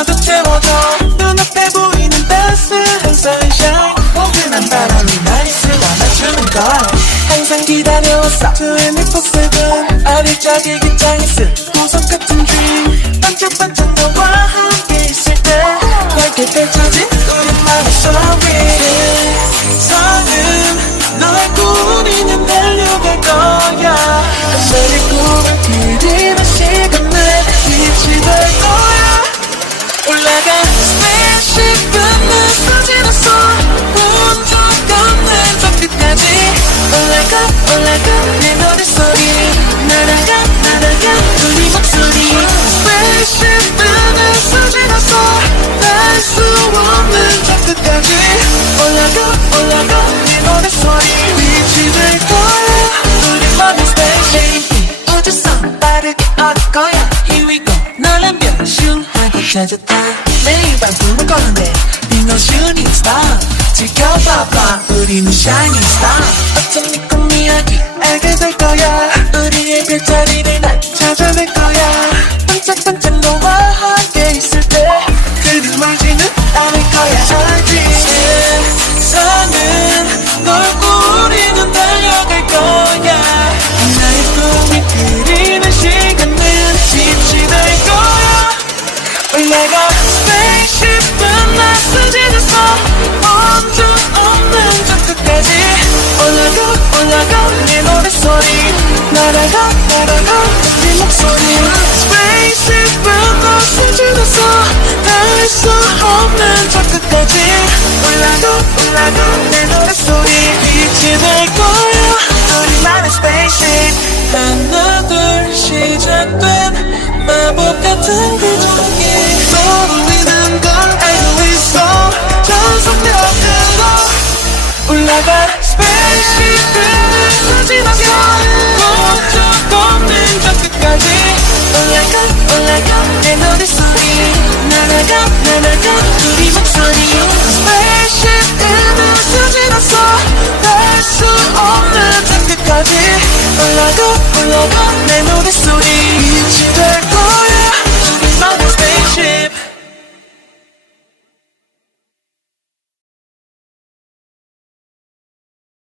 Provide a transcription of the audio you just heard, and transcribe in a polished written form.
하나도 채워줘. 눈앞에 보이는 따스한 sunshine. 포근한 바람이 날 안아주는 걸 항상 기다려왔어. 24/7 어릴 적의 긴장이 쓴 구석 같은 dream. 반짝반짝 너와 함께 있을 때 밝게 펼쳐진 우리만의 story. 세상은 널 꾸리는 달려갈 거야. 하늘의 꿈을 그리는 시간에 빛이 될 거야. 올라가 spaceship은 날 사진했어. 본 적 없는 저 끝까지 올라가 내 노랫소리. 날아가 우리 목소리. spaceship은 날 사진했어. 닿을 수 없는 저 끝까지 올라가 내 노랫소리. 빛이 될 거야. 우리만의 spaceship. 우주선 빠르게 얻을 거야. Here we go. 너란 별슝하게 찾았다. 매일 밤 꿈을 꿨는데 네 no shooting star. 지켜봐봐 우리는 shining star. 어쩜 네 꿈 이야기 알게 될 거야. 우리의 별자리를 날 찾아낼 거야. 반짝반짝 너와 함께 있을 때 그리 멀지는 않을 거야. 세상은 널 꾸리는 달려갈 거야. 나의 꿈이 그리는 시간은 빛이 될 거야. 올라가 spaceship은 날 수진했어. 본 적 없는 저 끝까지 올라가 내 노랫소리. 날아가 네 목소리. spaceship은 날 수진했어. 닿을 수 없는 저 끝까지 올라가 내 노랫소리. 빛이 될 거야. 우리만의 spaceship. 하나 둘 시작된 마법 같은 그 종이 떠올리는 걸 알고 있어. 전속력으로 올라가 spaceship을 사진하서 본 적 없는 저 끝까지 올라가 내 노랫소리. 날아가 우리 목소리. spaceship을 사진하서 닿을 수 없는 저 끝까지 올라가 내 노랫소리.